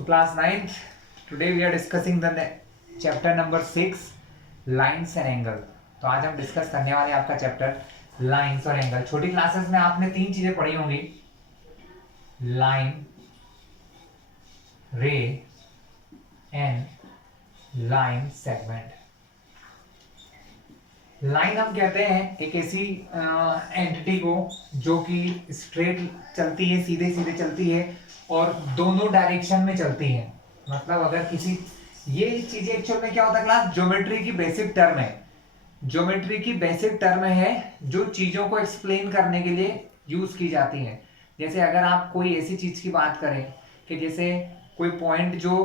So class 9th, today we are discussing the chapter number 6, lines and angle. तो आज हम discuss करने वाले हैं आपका चैप्टर लाइंस और एंगल। छोटी क्लासेस में आपने तीन चीजें पढ़ी होंगी, लाइन, रे एंड लाइन सेगमेंट। लाइन हम कहते हैं एक ऐसी एंटिटी को जो कि स्ट्रेट चलती है, सीधे सीधे चलती है और दोनों डायरेक्शन में चलती है। मतलब अगर किसी, ये चीजें एक्चुअल में क्या होता है क्लास, ज्योमेट्री की बेसिक टर्म है। ज्योमेट्री की बेसिक टर्म है जो चीजों को एक्सप्लेन करने के लिए यूज की जाती है। जैसे अगर आप कोई ऐसी चीज की बात करें कि जैसे कोई पॉइंट जो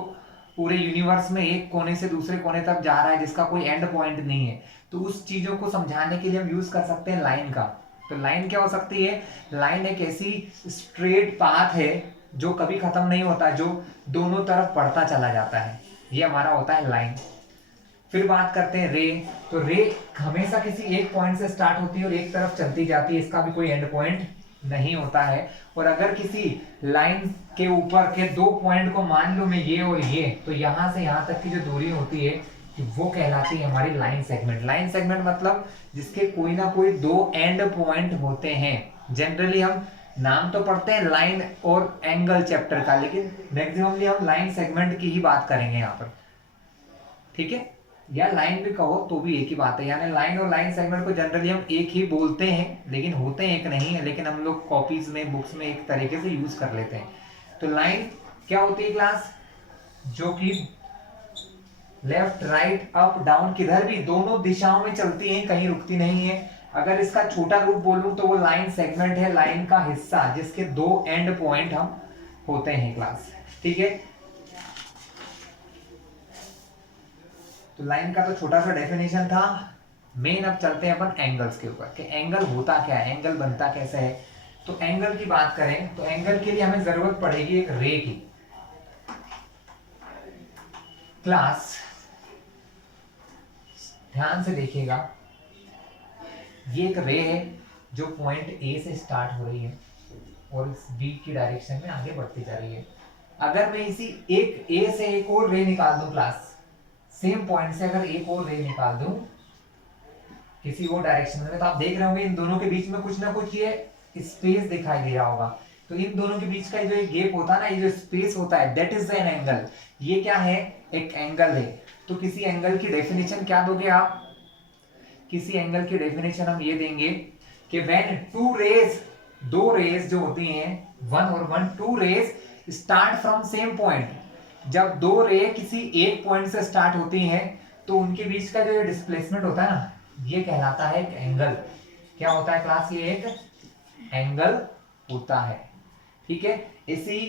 पूरे यूनिवर्स में एक कोने से दूसरे कोने तक जा रहा है, जिसका कोई एंड पॉइंट नहीं है, तो उस चीजों को समझाने के लिए हम यूज कर सकते हैं लाइन का। तो लाइन क्या हो सकती है? लाइन एक ऐसी स्ट्रेट पाथ है जो कभी खत्म नहीं होता, जो दोनों तरफ बढ़ता चला जाता है, ये हमारा होता है लाइन। फिर बात करते हैं रे। तो रे हमेशा किसी एक पॉइंट से स्टार्ट होती है और एक तरफ चलती जाती है, इसका भी कोई एंड पॉइंट नहीं होता है। और अगर किसी लाइन के ऊपर के दो पॉइंट को मान लो मैं ये और ये, तो यहां से यहां तक की जो दूरी होती है वो कहलाती है हमारी लाइन सेगमेंट। लाइन सेगमेंट मतलब जिसके कोई ना कोई दो एंड पॉइंट होते हैं। जनरली हम नाम तो पढ़ते हैं लाइन और एंगल चैप्टर का, लेकिन मैक्सिममली हम लाइन सेगमेंट की ही बात करेंगे यहाँ पर, ठीक है? या लाइन भी कहो तो भी एक ही बात है। यानी लाइन और लाइन सेगमेंट को जनरली हम एक ही बोलते हैं, लेकिन होते हैं एक नहीं है, लेकिन हम लोग कॉपीज में, बुक्स में एक तरीके से यूज कर लेते हैं। तो लाइन क्या होती है क्लास? जो कि लेफ्ट, राइट, अप, डाउन, किधर भी दोनों दिशाओं में चलती है, कहीं रुकती नहीं है। अगर इसका छोटा रूप बोलूं तो वो लाइन सेगमेंट है, लाइन का हिस्सा जिसके दो एंड पॉइंट हम होते हैं क्लास, ठीक है? तो लाइन का तो छोटा सा डेफिनेशन था। मेन अब चलते हैं अपन एंगल्स के ऊपर कि एंगल होता क्या है, एंगल बनता कैसे है। तो एंगल की बात करें तो एंगल के लिए हमें जरूरत पड़ेगी एक रे की। क्लास ध्यान से देखिएगा, ये एक रे है जो पॉइंट ए से स्टार्ट हो रही है और इस बी की डायरेक्शन में आगे बढ़ती जा रही है। अगर मैं इसी एक ए से एक और रे निकाल दूं क्लास, सेम पॉइंट से अगर एक और रे निकाल दूं किसी और डायरेक्शन में, तो आप देख रहे होंगे इन दोनों के बीच में कुछ ना कुछ ये स्पेस दिखाई दे रहा होगा। तो इन दोनों के बीच का जो एक गैप होता है ना, ये जो स्पेस होता है, दैट इज एन एंगल। ये क्या है? एक एंगल है। तो किसी एंगल की डेफिनेशन क्या दोगे आप? किसी एंगल की डेफिनेशन हम ये देंगे कि व्हेन टू रेज, दो रेज जो होती हैं, वन और one, two rays start from same point. जब दो रे किसी एक पॉइंट से स्टार्ट होती हैं तो उनके बीच का जो डिस्प्लेसमेंट होता है ना, ये कहलाता है एक एंगल। क्या होता है क्लास? ये एक एंगल होता है, ठीक है? इसी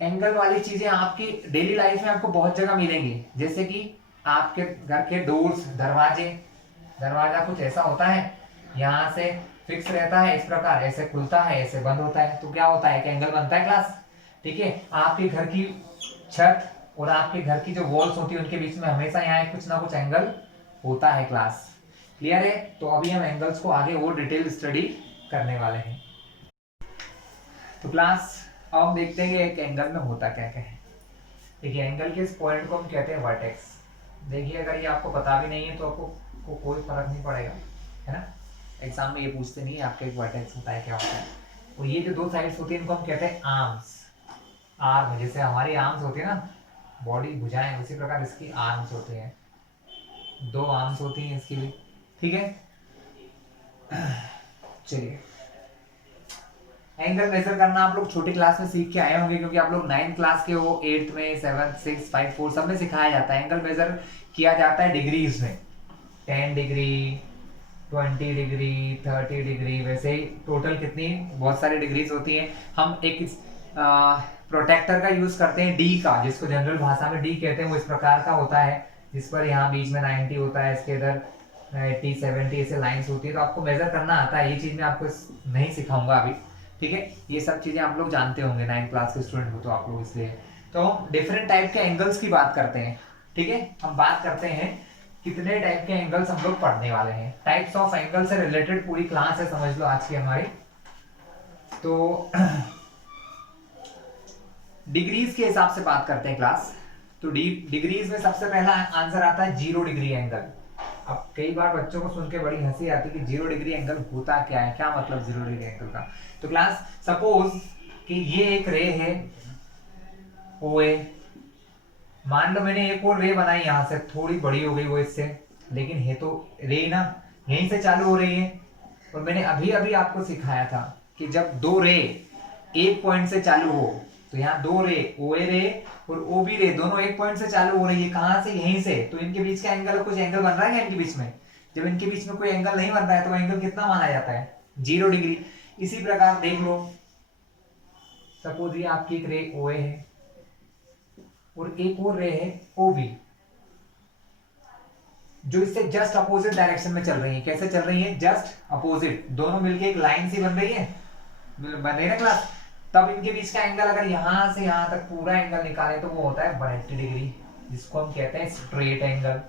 एंगल वाली चीजें आपकी डेली लाइफ में आपको बहुत जगह मिलेंगी। जैसे कि आपके घर के डोर्स, दरवाजे, दरवाजा कुछ ऐसा होता है, यहाँ से फिक्स रहता है इस प्रकार, ऐसे खुलता है, ऐसे बंद होता है, तो क्या होता है? एक एंगल बनता है क्लास, ठीक है? आपके घर की छत और आपके घर की जो वॉल्स होती है उनके बीच में हमेशा यहाँ कुछ ना कुछ एंगल होता है क्लास। क्लियर है? तो अभी हम एंगल्स को आगे और डिटेल स्टडी करने वाले हैं। तो क्लास अब हम देखते हैं कि एक एंगल में होता क्या क्या है। देखिए, एंगल के इस पॉइंट को हम कहते हैं वर्टेक्स। देखिए, अगर ये आपको पता भी नहीं है तो आपको कोई फर्क नहीं पड़ेगा, है ना? एग्जाम में ये पूछते नहीं है आपका एक वर्टेक्स होता है क्या होता है। और ये जो दो साइड्स होती है इनको हम कहते हैं आर्म्स। आर्म, जैसे हमारी आर्म्स होती है ना, बॉडी, भुजाएं, उसी प्रकार इसकी आर्म्स होती हैं। दो आर्म्स होती हैं इसकी भी, ठीक है? चलिए, एंगल मेजर करना आप लोग छोटी क्लास में सीख के आए होंगे, क्योंकि आप लोग 9th क्लास के हो, 8th में, 7, 6, 5, 4 सब में सिखाया जाता है। एंगल मेजर किया जाता है डिग्रीज में, 10 डिग्री, 20 डिग्री, 30 डिग्री, वैसे ही टोटल कितनी बहुत सारी डिग्रीज होती हैं। हम एक प्रोटेक्टर का यूज करते हैं, डी का, जिसको जनरल भाषा में डी कहते हैं। वो इस प्रकार का होता है जिस पर यहाँ बीच में 90 होता है, इसके इधर 80, 70 ऐसे लाइंस होती है। तो आपको मेजर करना आता है, ये चीज मैं आपको नहीं सिखाऊंगा अभी, ठीक है? ये सब चीजें आप लोग जानते होंगे, 9th क्लास के स्टूडेंट हो तो आप लोग, इसलिए। तो हम डिफरेंट टाइप के एंगल्स की बात करते हैं, ठीक है? हम बात करते हैं कितने टाइप के एंगल्स हम लोग पढ़ने वाले हैं। टाइप्स ऑफ एंगल से रिलेटेड पूरी क्लास है, समझ लो आज की हमारी। तो डिग्रीज के हिसाब से बात करते हैं क्लास। तो डिग्रीज में सबसे पहला आंसर आता है 0 डिग्री एंगल। अब कई बार बच्चों को सुन के बड़ी हंसी आती है कि 0 डिग्री एंगल होता क्या है, क्या मतलब 0 डिग्री एंगल का। तो क्लास सपोज कि ये एक रे है OA, मान लो मैंने एक और रे बनाई यहां से, थोड़ी बड़ी हो गई वो इससे, लेकिन है तो रे ना, यहीं से चालू हो रही है। और मैंने अभी अभी आपको सिखाया था कि जब दो रे एक पॉइंट से चालू हो, तो यहाँ दो रे OA रे और OB रे दोनों एक पॉइंट से चालू हो रही है, कहां से, यहीं से। तो इनके बीच का एंगल, कुछ एंगल बन रहा है क्या इनके बीच में? जब इनके बीच में कोई एंगल नहीं बन रहा है तो एंगल कितना माना जाता है? 0 डिग्री। इसी प्रकार देख लो, सपोज ये आपकी एक रे OA है और एक और रे है OB, जो इससे जस्ट अपोजिट डायरेक्शन में चल रही है। कैसे चल रही है? जस्ट अपोजिट, दोनों मिलके एक लाइन सी बन रही है, बन रही है ना क्लास। तब इनके बीच का एंगल अगर यहां से यहां तक पूरा एंगल निकाले तो वो होता है 180 डिग्री, जिसको हम कहते हैं स्ट्रेट एंगल।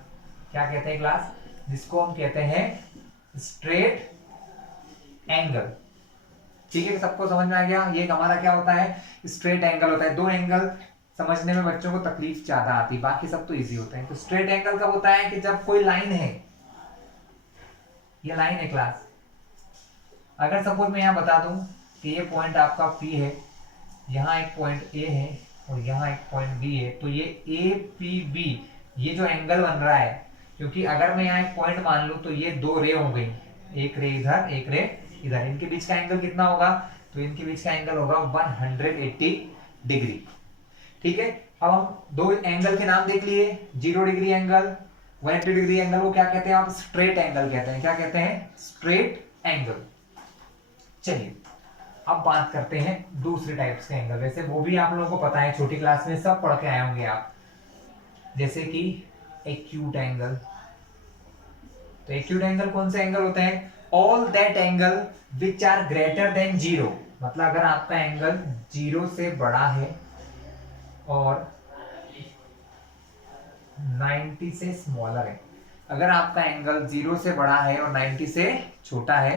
क्या कहते हैं क्लास? जिसको हम कहते हैं स्ट्रेट एंगल। ठीक है, सबको समझ में आ गया? ये हमारा क्या होता है? स्ट्रेट एंगल होता है। दो एंगल समझने में बच्चों को तकलीफ ज्यादा आती है, बाकी सब तो इजी होते हैं। तो स्ट्रेट एंगल कब होता है? कि जब कोई लाइन है, ये लाइन है क्लास, अगर सपोज मैं यहां बता दूं कि ये पॉइंट आपका P है, यहाँ एक पॉइंट A है और यहाँ एक पॉइंट B है, तो ये APB, ये जो एंगल बन रहा है, क्योंकि अगर मैं यहाँ एक पॉइंट मान लूं तो ये दो रे हो गई, एक रे इधर एक रे इधर, इनके बीच का एंगल कितना होगा? तो इनके बीच का एंगल होगा 180 डिग्री। ठीक है, अब हम दो एंगल के नाम देख लिए, 0 डिग्री एंगल, 180 डिग्री एंगल को क्या कहते हैं? आप स्ट्रेट एंगल कहते हैं। क्या कहते हैं? Straight angle. चलिए अब बात करते हैं दूसरे टाइप्स के एंगल। वैसे वो भी आप लोगों को पता है, छोटी क्लास में सब पढ़ के आए होंगे आप, जैसे कि एक्यूट एंगल। तो एक्यूट एंगल कौन से एंगल होते हैं? All that angle which are greater than 0, मतलब अगर आपका एंगल 0 से बड़ा है और 90 से स्मॉलर है। अगर आपका एंगल 0 से बड़ा है और 90 से छोटा है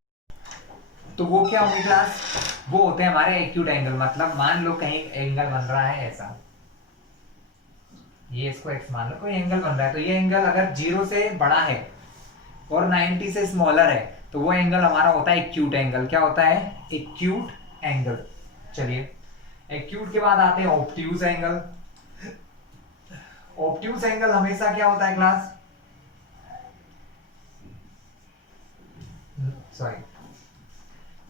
तो वो क्या होंगे क्लास? वो होते हैं हमारे एक्यूट एंगल। मतलब मान लो कहीं एंगल बन रहा है ऐसा, ये इसको x मान लो, कोई एंगल बन रहा है, तो ये एंगल अगर 0 से बड़ा है और 90 से स्मॉलर है तो वो एंगल हमारा होता है एक्यूट एंगल। क्या होता है? Acute angle. चलिए एक्यूट के बाद आते हैं ऑब्ट्यूज एंगल। ऑब्ट्यूज एंगल हमेशा क्या होता है क्लास? सॉरी,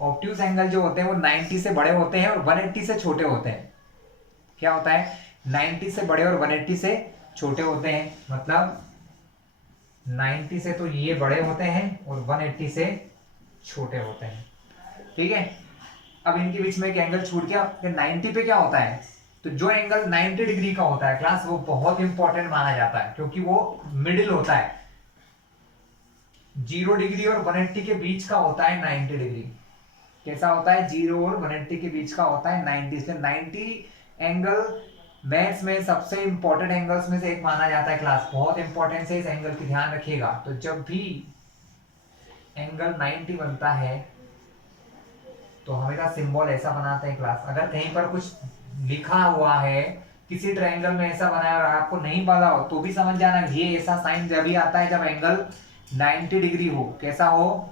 ऑब्ट्यूज एंगल जो होते हैं वो 90 से बड़े होते हैं और 180 से छोटे होते हैं। क्या होता है? 90 से बड़े और 180 से छोटे होते हैं। मतलब 90 से तो ये बड़े होते हैं और 180 से छोटे होते हैं। ठीक है, अब इनके बीच में एक एंगल छूट गया कि 90 पे क्या होता है? तो जो एंगल 90 डिग्री का होता है क्लास, वो बहुत इंपॉर्टेंट माना जाता है, क्योंकि वो मिडिल होता है। 0 डिग्री और 180 के बीच का होता है 90 डिग्री। कैसा होता है? 0 और 180 के बीच का होता है 90 से। 90 एंगल मैथ्स में सबसे इंपॉर्टेंट एंगल्स में से एक माना जाता है क्लास। बहुत इंपॉर्टेंट है, इस एंगल की ध्यान रखिएगा। तो जब भी एंगल 90 बनता है तो हमेशा सिंबल ऐसा बनाते हैं क्लास। अगर कहीं पर कुछ लिखा हुआ है किसी ट्रायंगल में ऐसा बनाया और आपको नहीं पता हो तो भी समझ जाना ये ऐसा साइन जब भी आता है जब एंगल 90 डिग्री हो। कैसा हो?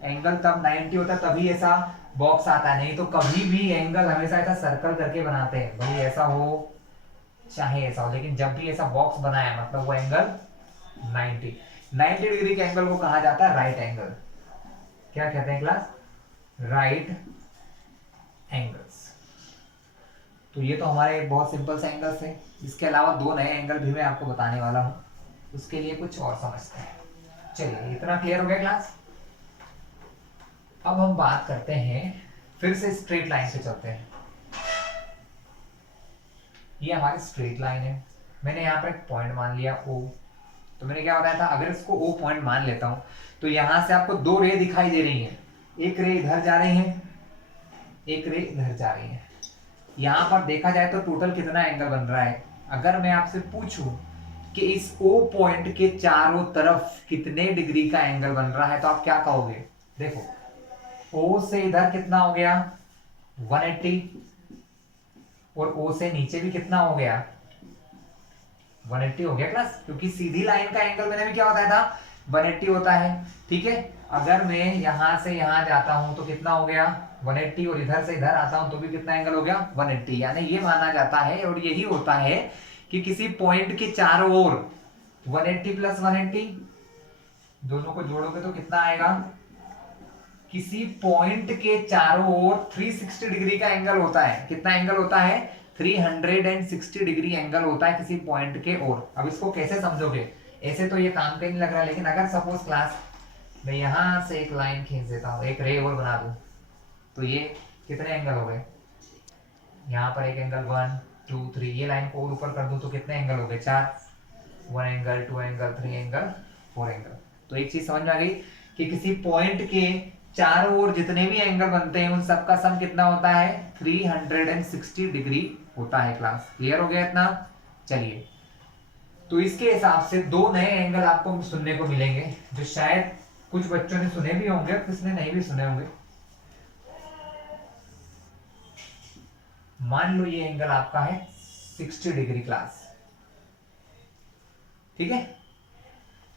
एंगल तब 90 होता है तभी ऐसा बॉक्स आता है, नहीं तो कभी भी एंगल हमेशा ऐसा सर्कल करके बनाते हैं, भाई ऐसा हो चाहे ऐसा हो, लेकिन जब भी ऐसा बॉक्स बनाया मतलब वो एंगल 90 डिग्री के एंगल को कहा जाता है राइट एंगल। क्या कहते हैं क्लास? Right angles. तो ये तो हमारे बहुत सिंपल से एंगल्स हैं। इसके अलावा दो नए एंगल भी मैं आपको बताने वाला हूं, उसके लिए कुछ और समझते हैं। चलिए इतना क्लियर हो गया क्लास। अब हम बात करते हैं, फिर से स्ट्रेट लाइन पे चलते हैं। ये हमारी स्ट्रेट लाइन है, मैंने यहाँ पर एक पॉइंट मान लिया O। तो मैंने क्या बताया था, अगर इसको O पॉइंट मान लेता हूं तो यहां से आपको दो रे दिखाई दे रही हैं, एक रे इधर जा रही है, एक रे इधर जा रही है। यहां पर देखा जाए तो टोटल कितना एंगल बन रहा है? अगर मैं आपसे पूछूं कि इस O पॉइंट के चारों तरफ कितने डिग्री का एंगल बन रहा है तो आप क्या कहोगे? देखो O से इधर कितना हो गया? 180, और O से नीचे भी कितना हो गया 180 हो गया क्लास, क्योंकि सीधी लाइन का एंगल मैंने भी क्या होता था 180 होता है। ठीक है, अगर मैं यहां से यहां जाता हूं तो कितना हो गया 180, और इधर से इधर आता हूं तो भी कितना एंगल हो गया 180। यानी ये माना जाता है और यही होता है कि किसी पॉइंट के चारों ओर 180 प्लस 180 दोनों को जोड़ोगे तो कितना आएगा, किसी पॉइंट के चारों ओर 360 डिग्री का एंगल होता है। कितना एंगल होता है 360 डिग्री एंगल होता है किसी पॉइंट के ओर। अब इसको कैसे समझोगे, ऐसे तो ये काम का नहीं लग रहा, लेकिन अगर सपोज क्लास मैं यहां से एक लाइन खींच देता हूं, एक रे और बना दूं, तो ये कितने एंगल हो गए, यहाँ पर एक एंगल 1 2 3, ये लाइन को और ऊपर कर दूं तो कितने एंगल हो गए 4, 1 एंगल 2 एंगल 3 एंगल 4 एंगल। तो एक चीज समझ में आ गई कि किसी पॉइंट के चारों ओर जितने भी एंगल बनते हैं उन सबका सम कितना होता है 360 डिग्री होता है। क्लास क्लियर हो गया इतना। चलिए, तो इसके हिसाब से दो नए एंगल आपको सुनने को मिलेंगे जो शायद कुछ बच्चों ने सुने भी होंगे, किसने नहीं भी सुने होंगे। मान लो ये एंगल आपका है 60 डिग्री क्लास, ठीक है,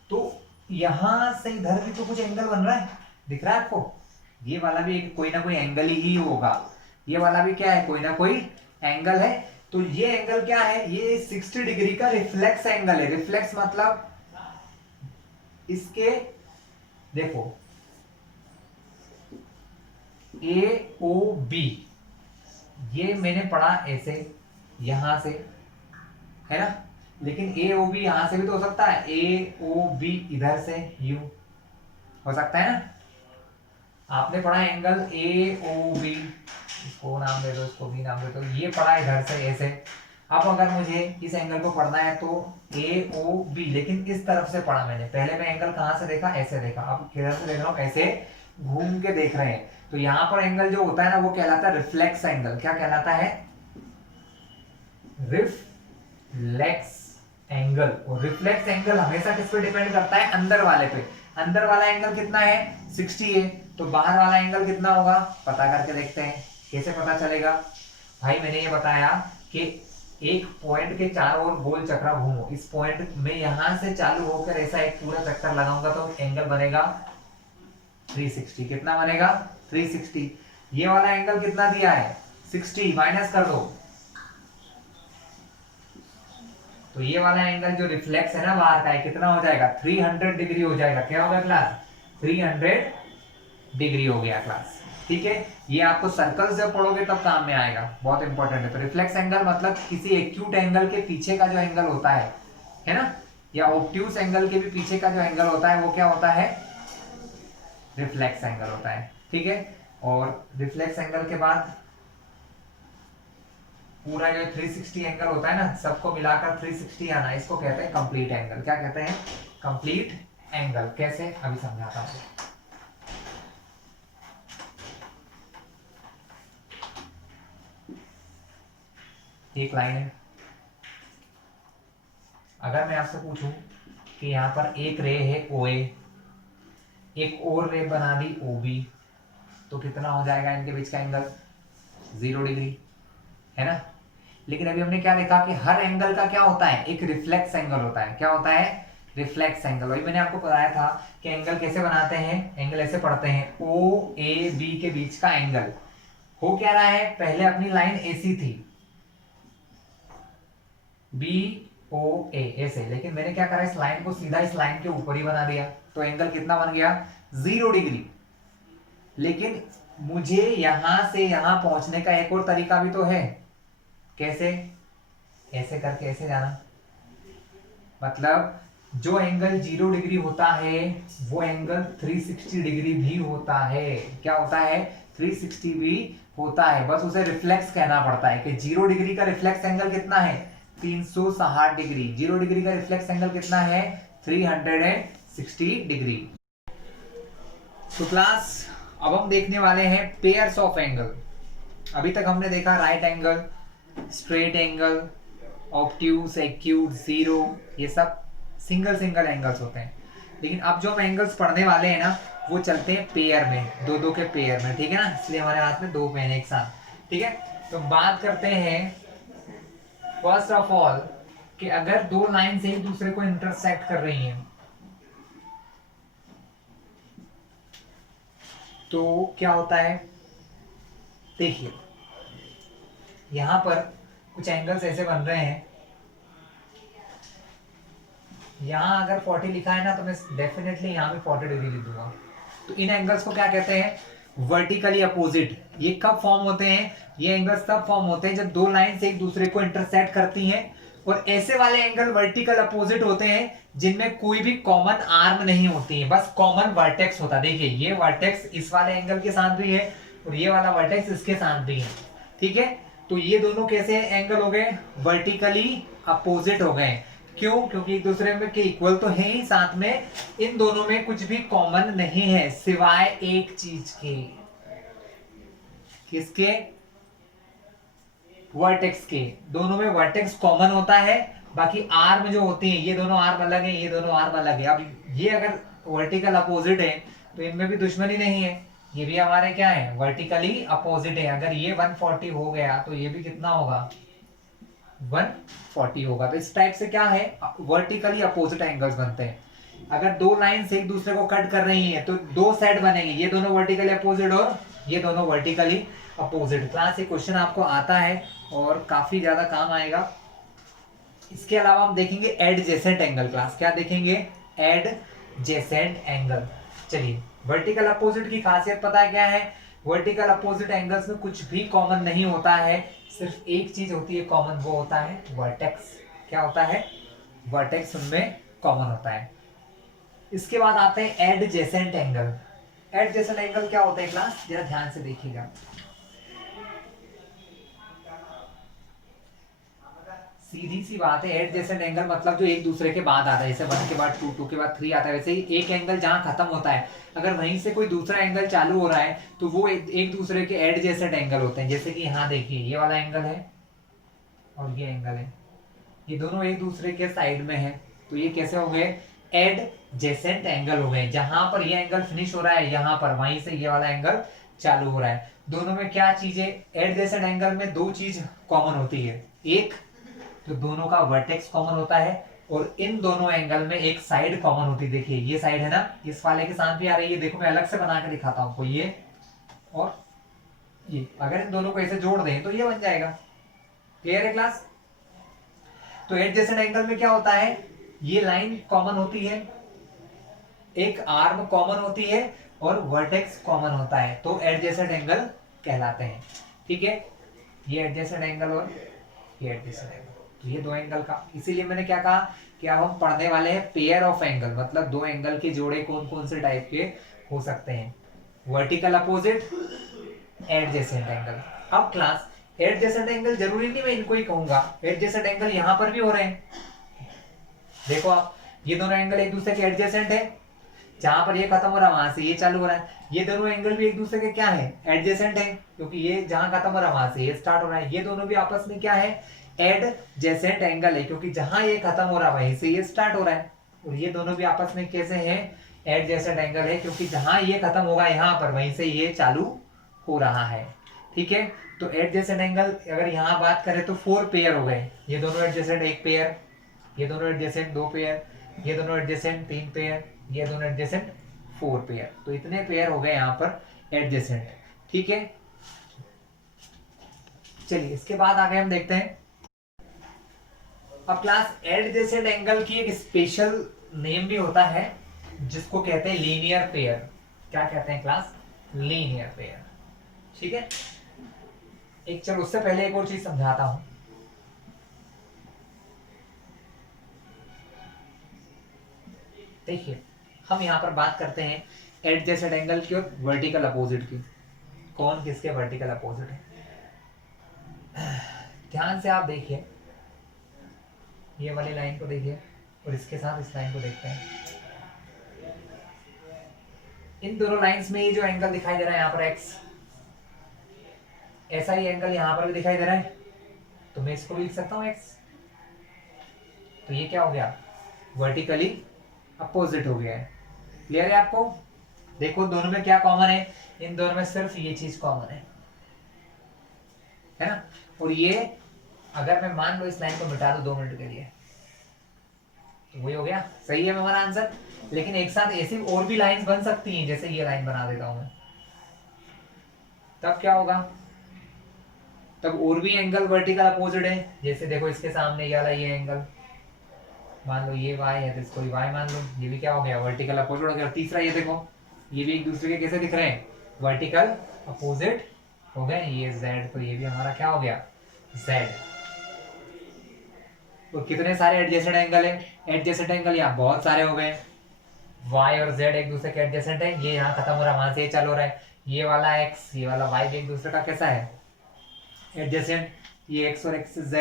तो यहां से इधर भी तो कुछ एंगल बन रहा है, दिख रहा है आपको, ये वाला भी कोई ना कोई एंगल ही होगा, ये वाला भी क्या है कोई ना कोई एंगल है। तो ये एंगल क्या है, ये 60 डिग्री का रिफ्लेक्स एंगल है। रिफ्लेक्स मतलब इसके देखो ए ओ बी, ये मैंने पढ़ा ऐसे यहां से, है ना, लेकिन ए ओ बी यहां से भी तो हो सकता है, ए ओ बी इधर से यू हो सकता है ना। आपने पढ़ा एंगल ए ओ बी, इसको नाम दे दो, इसको भी नाम दे दो, ये पढ़ा इधर से ऐसे। अब अगर मुझे इस एंगल को पढ़ना है तो ए ओ बी, लेकिन इस तरफ से पढ़ा मैंने, पहले मैं एंगल कहां से देखा, ऐसे देखा, अब किधर से देख रहा हूं, ऐसे घूम के देख रहे हैं। तो यहां पर एंगल जो होता है ना वो कहलाता है रिफ्लेक्स एंगल। क्या कहलाता है, रिफ्लेक्स एंगल। और रिफ्लेक्स एंगल हमेशा किस पे डिपेंड करता है, अंदर वाले पे। अंदर वाला एंगल कितना है 60 है, तो बाहर वाला एंगल कितना होगा पता करके देखते हैं। कैसे पता चलेगा भाई, मैंने ये बताया कि एक पॉइंट के चारों ओर गोल चक्रा घूमो, इस पॉइंट में यहां से चालू होकर ऐसा एक पूरा चक्कर लगाऊंगा तो एंगल बनेगा 360। कितना बनेगा 360। ये वाला एंगल कितना दिया है 60, माइनस कर दो, तो ये वाला एंगल जो रिफ्लेक्स है ना बाहर का है कितना हो जाएगा 300 डिग्री हो जाएगा। क्या होगा क्लास 300 डिग्री हो गया क्लास। ठीक है, ये आपको सर्कल से पढ़ोगे तब काम में आएगा, बहुत इंपॉर्टेंट है। तो रिफ्लेक्स एंगल मतलब किसी एक्यूट एंगल के पीछे का जो एंगल होता है ना, या ऑब्ट्यूस एंगल के भी पीछे का जो एंगल होता है वो क्या होता है, रिफ्लेक्स एंगल होता है। ठीक है, और रिफ्लेक्स एंगल के बाद पूरा जो 360 एंगल होता है ना, सबको मिलाकर 360 आना, इसको कहते हैं कंप्लीट एंगल। क्या कहते हैं, कंप्लीट एंगल। कैसे, अभी समझाता हूं। एक लाइन है, अगर मैं आपसे पूछूं कि यहां पर एक रे है OA, एक और रे बना दी OB, तो कितना हो जाएगा इनके बीच का एंगल 0 डिग्री, है ना। लेकिन अभी हमने क्या देखा कि हर एंगल का क्या होता है, एक रिफ्लेक्स एंगल होता है। क्या होता है, रिफ्लेक्स एंगल। वही मैंने आपको बताया था कि एंगल कैसे बनाते हैं, एंगल ऐसे पढ़ते हैं, OAB के बीच का एंगल हो क्या रहा है, पहले अपनी लाइन AC थी BOA ऐसे, लेकिन मैंने क्या करा, इस लाइन को सीधा इस लाइन के ऊपर ही बना दिया, तो एंगल कितना बन गया 0 डिग्री। लेकिन मुझे यहां से यहां पहुंचने का एक और तरीका भी तो है, कैसे, ऐसे करके ऐसे जाना, मतलब जो एंगल 0 डिग्री होता है वो एंगल 360 डिग्री भी होता है। क्या होता है 360 भी होता है, बस उसे रिफ्लेक्स कहना पड़ता है कि 0 डिग्री का रिफ्लेक्स एंगल कितना है 360 डिग्री। 0 डिग्री का रिफ्लेक्स एंगल कितना है 360 डिग्री। तो क्लास अब हम देखने वाले हैं पेयर्स ऑफ एंगल। अभी तक हमने देखा right angle, straight angle, obtuse, acute, zero, ये सब सिंगल सिंगल एंगल्स होते हैं। लेकिन अब जो हम एंगल्स पढ़ने वाले हैं ना वो चलते हैं पेयर में, दो दो के पेयर में, ठीक है ना, इसलिए हमारे हाथ में दो पेन एक साथ। ठीक है, तो बात करते हैं फर्स्ट ऑफ ऑल कि अगर दो लाइन से एक दूसरे को इंटरसेक्ट कर रही हैं तो क्या होता है, देखिए यहां पर कुछ एंगल्स ऐसे बन रहे हैं, यहां अगर 40 लिखा है ना तो मैं डेफिनेटली यहां पे 40 डिग्री लिख दूंगा। तो इन एंगल्स को क्या कहते हैं, वर्टिकली अपोजिट। ये कब फॉर्म होते हैं, ये एंगल्स तब फॉर्म होते हैं जब दो लाइन से एक दूसरे को इंटरसेक्ट करती हैं, और ऐसे वाले एंगल वर्टिकल अपोजिट होते हैं जिनमें कोई भी कॉमन आर्म नहीं होती है, बस कॉमन वर्टेक्स होता है। देखिए ये वर्टेक्स इस वाले एंगल के साथ भी है और ये वाला वर्टेक्स इसके साथ भी है, ठीक है। तो ये दोनों कैसे एंगल हो गए, वर्टिकली अपोजिट हो गए। क्यों, क्योंकि एक दूसरे में के इक्वल तो है ही, साथ में इन दोनों में कुछ भी कॉमन नहीं है सिवाय एक चीज के, किसके, वर्टेक्स के। दोनों में वर्टेक्स कॉमन होता है, बाकी आर्म जो होते हैं ये दोनों आर्म अलग है, ये दोनों आर्म अलग है। अब ये अगर वर्टिकल अपोजिट है तो इनमें भी दुश्मनी नहीं है, ये भी हमारे क्या है, वर्टिकली अपोजिट है। अगर ये 140 हो गया तो ये भी कितना होगा, 140 होगा। तो इस टाइप से क्या है, वर्टिकली अपोजिट एंगल्स बनते हैं। अगर दो लाइंस एक दूसरे को कट कर रही हैं तो दो साइड बनेंगे, ये दोनों वर्टिकली अपोजिट और ये दोनों वर्टिकली अपोजिट। क्लास ये क्वेश्चन आपको आता है और काफी ज्यादा काम आएगा। इसके अलावा हम देखेंगे एडजेसेंट एंगल। क्लास क्या देखेंगे, एडजेसेंट एंगल। चलिए, वर्टिकल अपोजिट की खासियत पता है क्या है, वर्टिकल अपोजिट एंगल्स में कुछ भी कॉमन नहीं होता है, सिर्फ एक चीज होती है कॉमन, वो होता है वर्टेक्स। क्या होता है, वर्टेक्स उनमें कॉमन होता है। इसके बाद आते हैं एडजेसेंट एंगल। एडजेसेंट एंगल क्या होता है क्लास, जरा ध्यान से देखिएगा। सीधी सी बात है, एडजेसेंट एंगल मतलब जो एक दूसरे के बाद आता है, जैसे 1 के बाद 2, 2 के बाद 3 आता है, वैसे ही एक एंगल जहां खत्म होता है अगर वहीं से कोई दूसरा एंगल चालू हो रहा है तो वो एक दूसरे के एडजेसेंट एंगल होते हैं। जैसे कि यहाँ देखिए ये वाला एंगल है और ये एंगल है, ये दोनों एक दूसरे के साइड में है, तो ये कैसे हो गए, एडजेसेंट एंगल हो गए। जहां पर ये एंगल फिनिश हो रहा है यहाँ पर, वहीं से ये वाला एंगल चालू हो रहा है। दोनों में क्या चीज है, एडजेसेंट एंगल में दो चीज कॉमन होती है, एक तो दोनों का वर्टेक्स कॉमन होता है और इन दोनों एंगल में एक साइड कॉमन होती है। देखिए ये साइड है ना, इस वाले के साथ भी आ रही है, देखो मैं अलग से बना के दिखाता हूं आपको, ये और ये अगर इन दोनों को ऐसे जोड़ दें तो ये बन जाएगा। क्लियर है क्लास। तो एडजेसेंट एंगल में क्या होता है, ये लाइन कॉमन होती है, एक आर्म कॉमन होती है और वर्टेक्स कॉमन होता है, तो एडजेसेंट एंगल कहलाते हैं। ठीक है, ये एडजेसेंट एंगल और ये एडजेसेंट एंगल, तो ये दो एंगल का, इसीलिए मैंने क्या कहा कि अब हम पढ़ने वाले हैं पेयर ऑफ एंगल, मतलब दो एंगल के जोड़े कौन कौन से टाइप के हो सकते हैं, वर्टिकल अपोजिट, एडजेसेंट एंगल। अब क्लास एडजेसेंट एंगल जरूरी नहीं मैं इनको ही कहूंगा, एडजेसेंट एंगल यहां पर भी हो रहे हैं। देखो आप, ये दोनों एंगल एक दूसरे के एडजेसेंट है, जहां पर ये खत्म हो रहा है वहां से ये चालू हो रहा है। ये दोनों एंगल भी एक दूसरे के क्या है, एडजेसेंट है, क्योंकि ये जहां खत्म हो रहा है वहां से ये स्टार्ट हो रहा है। ये दोनों भी आपस में क्या है, एडजेसेंट एंगल है, क्योंकि जहां ये खत्म हो रहा है वहीं से ये स्टार्ट हो रहा है। और ये दोनों भी आपस में कैसे हैं, एडजेसेंट एंगल है, क्योंकि जहां ये खत्म होगा यहाँ पर वहीं से ये चालू हो रहा है। ठीक है, तो एडजेसेंट एंगल अगर यहाँ बात करें तो 4 पेयर हो गए, ये दोनों एडजेसेंट 1 पेयर, ये दोनों एडजेसेंट 2 पेयर, ये दोनों एडजेसेंट 3 पेयर, ये दोनों एडजेसेंट 4 पेयर, तो इतने पेयर हो गए यहाँ पर एडजेसेंट। ठीक है, चलिए इसके बाद आगे हम देखते हैं। अब क्लास एडजेसेंट एंगल की एक स्पेशल नेम भी होता है जिसको कहते हैं लीनियर पेयर। क्या कहते हैं क्लास, लीनियर पेयर। ठीक है, एक चलो उससे पहले एक और चीज समझाता हूं। देखिए हम यहां पर बात करते हैं एडजेसेंट एंगल की और वर्टिकल अपोजिट की, कौन किसके वर्टिकल अपोजिट है। ध्यान से आप देखिए, ये वाली लाइन को देखिए और इसके साथ इस लाइन को देखते हैं। इन दोनों लाइंस में ये जो एंगल दिखाई दे रहा है यहाँ पर x, ऐसा ही एंगल यहाँ पर भी दिखाई दे रहा है, तो मैं इसको भी लिख सकता हूँ x। तो ये क्या हो गया, वर्टिकली अपोजिट हो गया है। क्लियर है आपको। देखो दोनों में क्या कॉमन है, इन दोनों में सिर्फ ये चीज कॉमन है ना, और ये अगर मैं मान लो इस लाइन को मिटा दो 2 मिनट के लिए, तो वही हो गया, सही है हमारा आंसर। लेकिन एक साथ ऐसी और भी लाइंस बन सकती हैं, जैसे ये लाइन बना देता हूं मैं, तब क्या होगा, तब और भी एंगल वर्टिकल अपोजिट है। जैसे देखो इसके सामने ये वाला ये एंगल, मान लो ये y है तो इसको y मान लो, ये भी क्या हो गया, वर्टिकल अपोजिट हो गया। और तीसरा ये देखो, ये भी एक दूसरे के कैसे दिख रहे हैं, वर्टिकल अपोजिट हो गए, ये z, तो ये भी हमारा क्या हो गया, z। तो कितने सारे एडजेसेंट एंगल है, एडजेसेंट एंगल यहाँ बहुत सारे हो गए, y और z एक दूसरे के एडजेसेंट है, ये यहाँ खत्म हो रहा है, वहां से ये चालू हो रहा है, ये वाला x ये वाला y भी एक दूसरे का कैसा है, एडजेसेंट, ये x और x z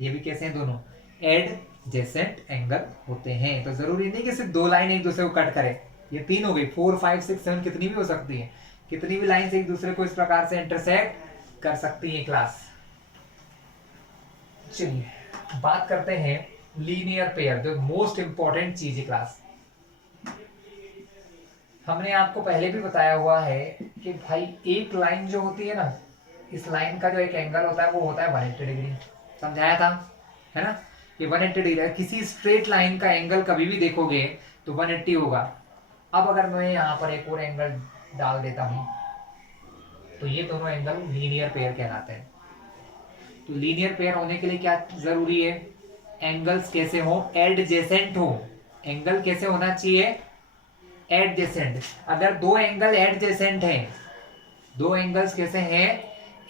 ये भी कैसे हैं, दोनों एडजेसेंट एंगल होते हैं। तो जरूरी नहीं कि सिर्फ 2 लाइन एक दूसरे को कट करे, ये 3 हो गई, 4 5 6 7 कितनी भी हो सकती है, कितनी भी लाइन से एक दूसरे को इस प्रकार से इंटरसेक्ट कर सकती है क्लास। चलिए बात करते हैं लीनियर पेयर, जो मोस्ट इंपॉर्टेंट चीज है क्लास। हमने आपको पहले भी बताया हुआ है कि भाई एक लाइन जो होती है ना, इस लाइन का जो एक एंगल होता है वो होता है 180 डिग्री, समझाया था, है ना, ये 180 डिग्री है। किसी स्ट्रेट लाइन का एंगल कभी भी देखोगे तो 180 होगा। अब अगर मैं यहाँ पर एक और एंगल डाल देता हूं, तो ये दोनों एंगल लीनियर पेयर कहलाते हैं। तो लीनियर पेयर होने के लिए क्या जरूरी है, एंगल्स कैसे हो, एडजेसेंट हो। एंगल कैसे होना चाहिए, एडजेसेंट। अगर 2 एंगल एडजेसेंट हैं, 2 एंगल्स कैसे हैं,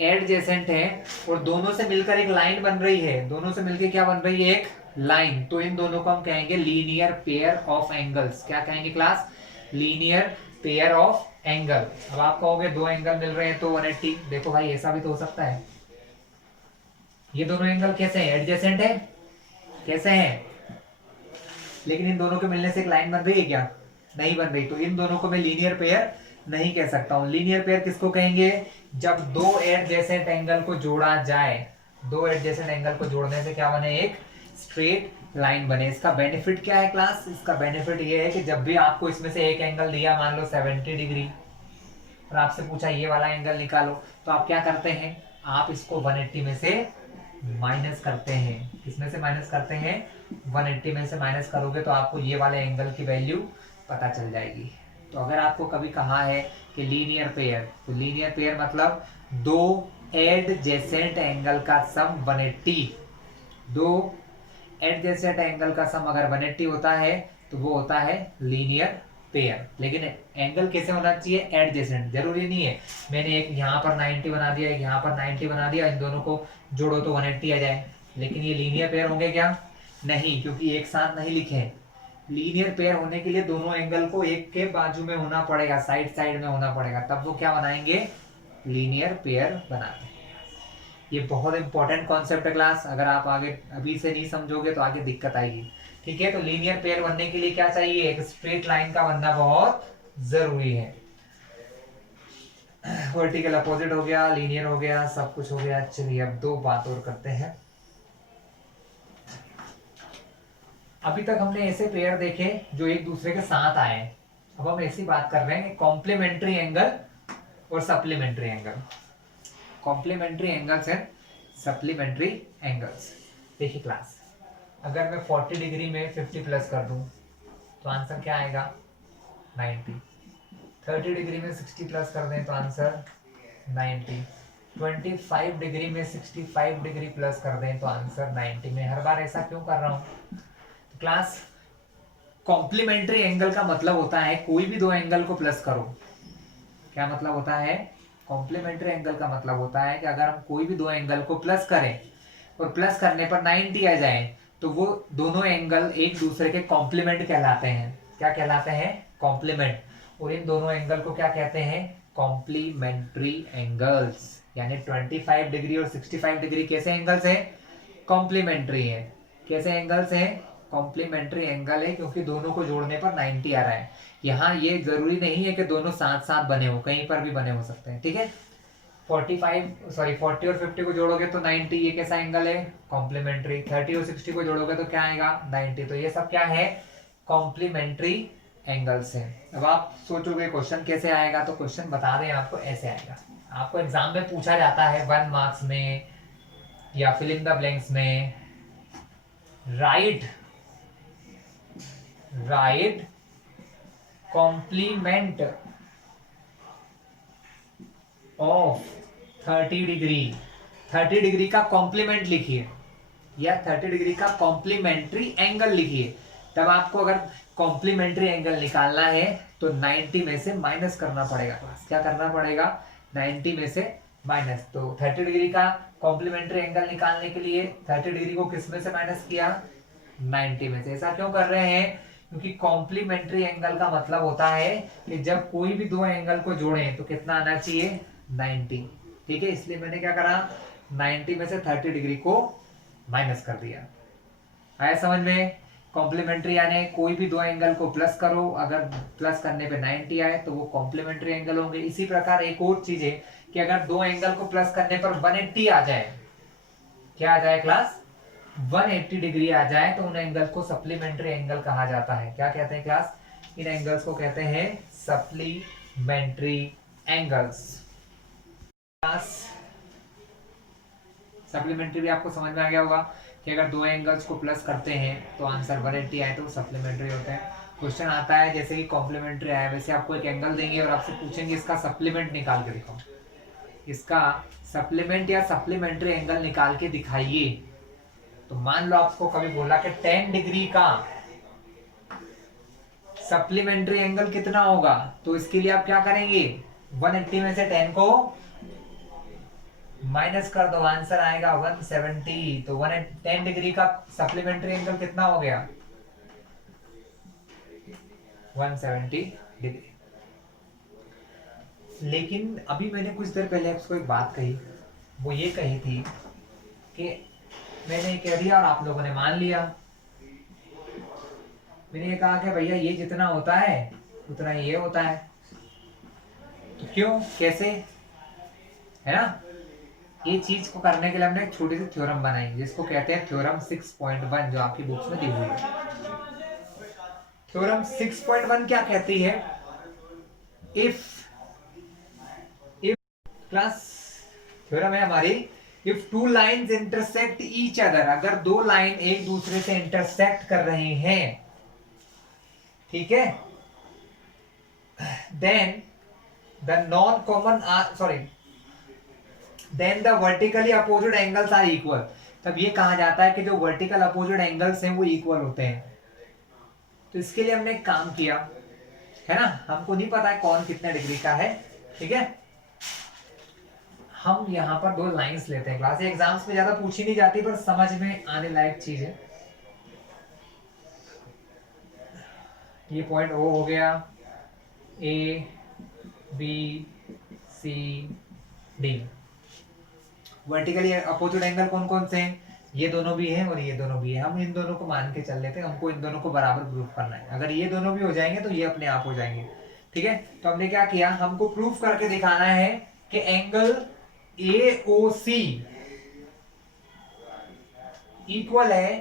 एडजेसेंट हैं, और दोनों से मिलकर एक लाइन बन रही है, दोनों से मिलकर क्या बन रही है, एक लाइन, तो इन दोनों को हम कहेंगे लीनियर पेयर ऑफ एंगल्स। क्या कहेंगे class, linear pair of angle. अब आप कहोगे 2 एंगल मिल रहे हैं तो 180, देखो भाई ऐसा भी तो हो सकता है, ये दोनों एंगल कैसे हैं, एडजेसेंट है, कैसे हैं, लेकिन इन दोनों के मिलने से एक लाइन बन रही है क्या, नहीं बन रही, तो इन दोनों को मैं लीनियर पेयर नहीं कह सकता हूं। लीनियर पेयर किसको कहेंगे, जब 2 एडजेसेंट एंगल को जोड़ा जाए, 2 एडजेसेंट एंगल को जोड़ने से क्या बने, एक स्ट्रेट लाइन बने। इसका बेनिफिट क्या है क्लास, इसका बेनिफिट ये है कि जब भी आपको इसमें से एक एंगल दिया, मान लो 70 डिग्री, और आपसे पूछा ये वाला एंगल निकालो, तो आप क्या करते हैं, आप इसको 180 में से माइनस करते हैं। किसमें से माइनस करते हैं, 180 में से माइनस करोगे तो आपको ये वाले एंगल की वैल्यू पता चल जाएगी। तो अगर आपको कभी कहा है कि लीनियर पेयर, तो लीनियर पेयर मतलब 2 एडजेसेंट एंगल का सम 180, 2 एडजेसेंट एंगल का सम अगर 180 होता है तो वो होता है लीनियर पेयर। लेकिन एंगल कैसे होना चाहिए, एडजेसेंट। जरूरी नहीं है मैंने एक यहाँ पर 90 बना दिया, एक यहाँ पर 90 बना दिया, इन दोनों को जोड़ो तो 180 आ जाए, लेकिन ये लीनियर पेयर होंगे क्या, नहीं, क्योंकि एक साथ नहीं लिखे हैं। लीनियर पेयर होने के लिए दोनों एंगल को एक के बाजू में होना पड़ेगा, साइड साइड में होना पड़ेगा, तब वो क्या बनाएंगे, लीनियर पेयर बनाते हैं। ये बहुत इंपॉर्टेंट कॉन्सेप्ट है क्लास, अगर आप आगे अभी से नहीं समझोगे तो आगे दिक्कत आएगी। ठीक है, तो लीनियर पेयर बनने के लिए क्या चाहिए, एक स्ट्रेट लाइन का बनना बहुत जरूरी है। वर्टिकल अपोजिट हो गया, लीनियर हो गया, सब कुछ हो गया। चलिए अब 2 बात और करते हैं। अभी तक हमने ऐसे पेयर देखे जो एक दूसरे के साथ आए, अब हम ऐसी बात कर रहे हैं कॉम्प्लीमेंट्री एंगल और supplementary angle. Complementary angles and supplementary angles. देखिए क्लास, अगर मैं 40 डिग्री में 50 प्लस कर दूं तो आंसर क्या आएगा, 90। 30 डिग्री में 60 प्लस कर दें तो आंसर 90। 25 डिग्री में 65 डिग्री प्लस कर दें तो आंसर 90। मैं हर बार ऐसा क्यों कर रहा हूं, तो क्लास कॉम्प्लीमेंट्री एंगल का मतलब होता है कोई भी 2 एंगल को प्लस करो। क्या मतलब होता है, कॉम्प्लीमेंट्री एंगल का मतलब होता है कि अगर हम कोई भी 2 एंगल को प्लस करें और प्लस करने पर 90 आ जाए तो वो दोनों एंगल एक दूसरे के कॉम्प्लीमेंट कहलाते हैं। क्या कहलाते हैं, कॉम्प्लीमेंट। और इन दोनों एंगल को क्या कहते हैं, कॉम्प्लीमेंट्री एंगल्स। यानी 25 डिग्री और 65 डिग्री कैसे एंगल्स हैं, कॉम्प्लीमेंट्री है। कैसे एंगल्स हैं, कॉम्प्लीमेंट्री एंगल है, क्योंकि दोनों को जोड़ने पर 90 आ रहा है। यहाँ ये जरूरी नहीं है कि दोनों साथ साथ बने हो, कहीं पर भी बने हो सकते हैं। ठीक है, 40 और 50 को जोड़ोगे तो 90, ये कैसा एंगल है, कॉम्प्लीमेंट्री। 30 और 60 को जोड़ोगे तो क्या आएगा, 90। तो ये सब क्या है, कॉम्प्लीमेंट्री एंगल्स हैं। अब आप सोचोगे क्वेश्चन कैसे आएगा, तो क्वेश्चन बता दें आपको, ऐसे आएगा। आपको एग्जाम में पूछा जाता है 1 मार्क्स में या फिल इन द ब्लैंक्स में right complement of 30 degree. 30 degree का कॉम्प्लीमेंट लिखिए या 30 डिग्री का कॉम्प्लीमेंट्री एंगल लिखिए। तब आपको अगर कॉम्प्लीमेंट्री एंगल निकालना है तो 90 में से माइनस करना पड़ेगा। क्या करना पड़ेगा? 90 में से माइनस। तो 30 डिग्री का कॉम्प्लीमेंट्री एंगल निकालने के लिए 30 डिग्री को किस में से माइनस किया? 90 में से। ऐसा क्यों कर रहे हैं? क्योंकि कॉम्प्लीमेंट्री एंगल का मतलब होता है कि जब कोई भी दो एंगल को जोड़ें तो कितना आना चाहिए? 90। ठीक है, इसलिए मैंने क्या करा? 90 में से 30 डिग्री को माइनस कर दिया। आया समझ में? कॉम्प्लीमेंट्री यानी कोई भी दो एंगल को प्लस करो, अगर प्लस करने पे 90 आए तो वो कॉम्प्लीमेंट्री एंगल होंगे। इसी प्रकार एक और चीज है कि अगर दो एंगल को प्लस करने पर 180 आ जाए, क्या आ जाए क्लास? 180 डिग्री आ जाए तो उन एंगल को सप्लीमेंट्री एंगल कहा जाता है। क्या कहते हैं क्लास? इन एंगल्स को कहते हैं सप्लीमेंट्री एंगल्स। क्लास सप्लीमेंट्री भी आपको समझ में आ गया होगा कि अगर दो एंगल्स को प्लस करते हैं तो आंसर 180 आए तो सप्लीमेंट्री होता है। क्वेश्चन आता है जैसे कि कॉम्प्लीमेंट्री आया, वैसे आपको एक एंगल देंगे और आपसे पूछेंगे इसका सप्लीमेंट निकाल के दिखाओ। इसका सप्लीमेंट या सप्लीमेंट्री एंगल निकाल के दिखाइए। तो मान लो आपको कभी बोला कि 10 डिग्री का सप्लीमेंट्री एंगल कितना होगा, तो इसके लिए आप क्या करेंगे? 180 में से 10 को माइनस कर दो, आंसर आएगा 170। तो 10 डिग्री का सप्लीमेंट्री एंगल कितना हो गया? 170 डिग्री। लेकिन अभी मैंने कुछ देर पहले आपको एक बात कही, वो ये कही थी कि मैंने कह दिया और आप लोगों ने मान लिया। मैंने ये कहा कि भैया ये जितना होता है उतना ये होता है। तो क्यों, कैसे, है ना? ये चीज को करने के लिए हमने एक छोटी सी थ्योरम बनाई जिसको कहते हैं थ्योरम 6.1, जो आपकी बुक्स में दी हुई है। थ्योरम 6.1 क्या कहती है? इफ इफ क्लास थ्योरम है हमारी, if two lines intersect each other, अगर दो लाइन एक दूसरे से इंटरसेक्ट कर रहे हैं, ठीक है, then the non common sorry then the vertically opposite angles are equal. तब ये कहा जाता है कि जो वर्टिकल अपोजिट एंगल्स हैं वो इक्वल होते हैं। तो इसके लिए हमने एक काम किया, है ना? हमको नहीं पता है कौन कितने डिग्री का है, ठीक है? हम यहाँ पर दो लाइंस लेते हैं। क्लास एग्जाम्स में ज्यादा पूछी नहीं जाती पर समझ में आने लायक चीज है। ये पॉइंट ओ हो गया, A B C D. Vertically opposite angle कौन कौन से हैं? ये दोनों भी हैं और ये दोनों भी है। हम इन दोनों को मान के चल लेते हैं, हमको इन दोनों को बराबर प्रूफ करना है। अगर ये दोनों भी हो जाएंगे तो ये अपने आप हो जाएंगे, ठीक है? तो हमने क्या किया, हमको प्रूफ करके दिखाना है कि एंगल AOC इक्वल है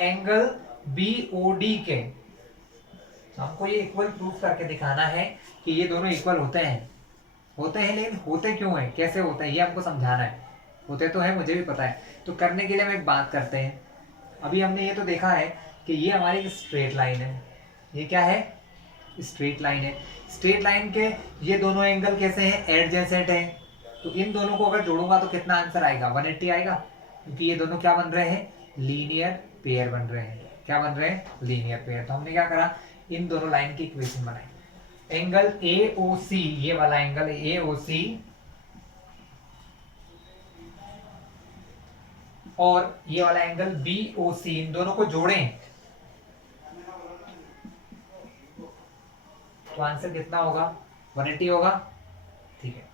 एंगल BOD के। हमको ये इक्वल प्रूफ करके दिखाना है कि ये दोनों इक्वल होते हैं। होते हैं, लेकिन होते क्यों हैं, कैसे होते हैं, ये हमको समझाना है। होते तो है, मुझे भी पता है। तो करने के लिए हम एक बात करते हैं। अभी हमने ये तो देखा है कि ये हमारी एक स्ट्रेट लाइन है। ये क्या है? स्ट्रेट लाइन है। स्ट्रेट लाइन के ये दोनों एंगल कैसे हैं? एडजेसेंट हैं। तो इन दोनों को अगर जोड़ूंगा तो कितना आंसर आएगा? 180 आएगा, क्योंकि ये दोनों क्या बन रहे हैं? लीनियर पेयर बन रहे हैं। क्या बन रहे हैं? Linear pair. तो हमने क्या करा, इन दोनों लाइन की इक्वेशन बनाई। एंगल AOC, ये वाला एंगल AOC और ये वाला एंगल BOC, इन दोनों को जोड़ें तो आंसर कितना होगा? 180 होगा, ठीक है?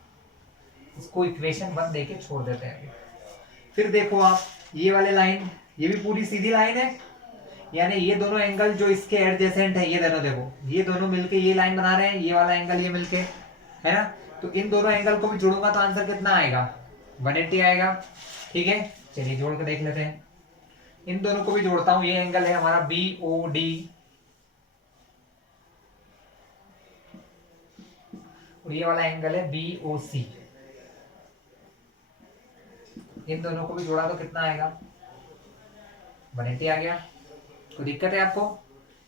इसको इक्वेशन 1 देके छोड़ देते हैं। फिर देखो आप, ये वाले लाइन, ये भी पूरी सीधी लाइन है, यानी ये दोनों एंगल जो इसके एडजेसेंट है, ये दोनों देखो, ये दोनों मिलके ये लाइन बना रहे हैं, ये वाला एंगल ये मिलके, है ना? तो इन दोनों एंगल को भी जोड़ूंगा तो आंसर कितना आएगा? 180 आएगा, ठीक है? चलिए जोड़ के देख लेते हैं। इन दोनों को भी जोड़ता हूं। ये एंगल है हमारा BOD और ये वाला एंगल है BOC। इन दोनों को भी जोड़ा तो कितना आएगा, 180 आ गया। कोई दिक्कत है आपको,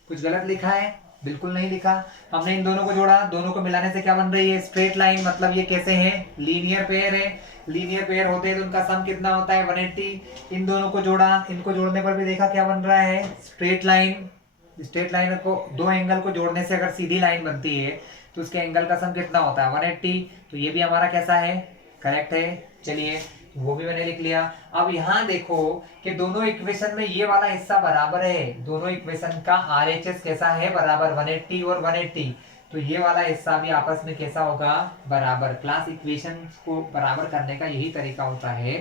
कुछ गलत लिखा है? बिल्कुल नहीं लिखा। हमने इन दोनों को जोड़ा, दोनों को मिलाने से क्या बन रही है, स्ट्रेट लाइन। मतलब ये कैसे हैं, लीनियर पेयर है। लीनियर पेयर होते हैं तो उनका सम कितना होता है, 180। इन दोनों को जोड़ा, इनको जोड़ने पर भी देखा क्या बन रहा है, स्ट्रेट लाइन। स्ट्रेट लाइन को, दो एंगल को जोड़ने से अगर सीधी लाइन बनती है तो उसके एंगल का सम कितना होता है, 180। तो ये भी हमारा कैसा है, करेक्ट है। चलिए वो भी मैंने लिख लिया। अब यहाँ देखो कि दोनों इक्वेशन में ये वाला हिस्सा बराबर है, दोनों इक्वेशन का RHS कैसा है, बराबर, 180 और 180। तो ये वाला हिस्सा भी आपस में कैसा होगा, बराबर। क्लास इक्वेशन को बराबर करने का यही तरीका होता है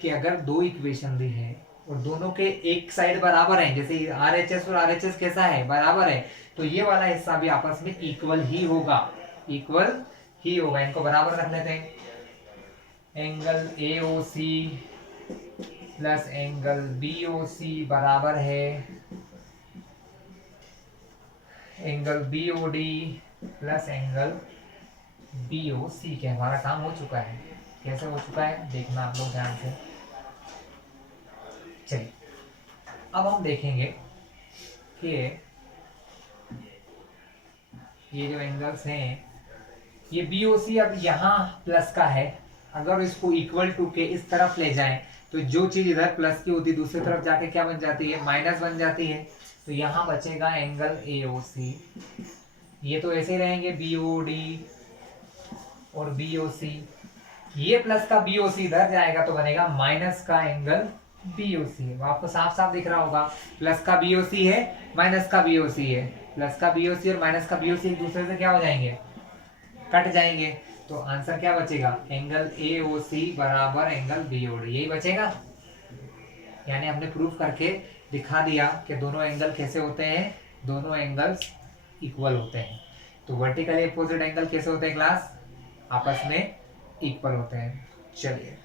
कि अगर दो इक्वेशन दी है और दोनों के एक साइड बराबर है, जैसे RHS और RHS कैसा है, बराबर है, तो ये वाला हिस्सा भी आपस में इक्वल ही होगा, इक्वल ही होगा। इनको बराबर रख लेते हैं। Angle AOC plus angle BOC बराबर है angle BOD plus angle BOC के। हमारा काम हो चुका है। कैसे हो चुका है देखना आप लोग ध्यान से। चलिए अब हम देखेंगे कि ये जो एंगल्स हैं, ये BOC अब यहाँ प्लस का है, अगर इसको इक्वल टू के इस तरफ ले जाएं तो जो चीज इधर प्लस की होती दूसरी तरफ जाके क्या बन जाती है, माइनस बन जाती है। तो यहाँ बचेगा एंगल AOC। ये तो ऐसे ही रहेंगे BOD और BOC। ये प्लस का BOC इधर जाएगा तो बनेगा माइनस का एंगल BOC। आपको साफ साफ दिख रहा होगा, प्लस का BOC है, माइनस का BOC है। प्लस का BOC और माइनस का BOC एक दूसरे से क्या हो जाएंगे, कट जाएंगे। तो आंसर क्या बचेगा, एंगल AOC बराबर एंगल BOD, यही बचेगा। यानी हमने प्रूफ करके दिखा दिया कि दोनों एंगल कैसे होते हैं, दोनों एंगल्स इक्वल होते हैं। तो वर्टिकली अपोजिट एंगल कैसे होते हैं क्लास, आपस में इक्वल होते हैं। चलिए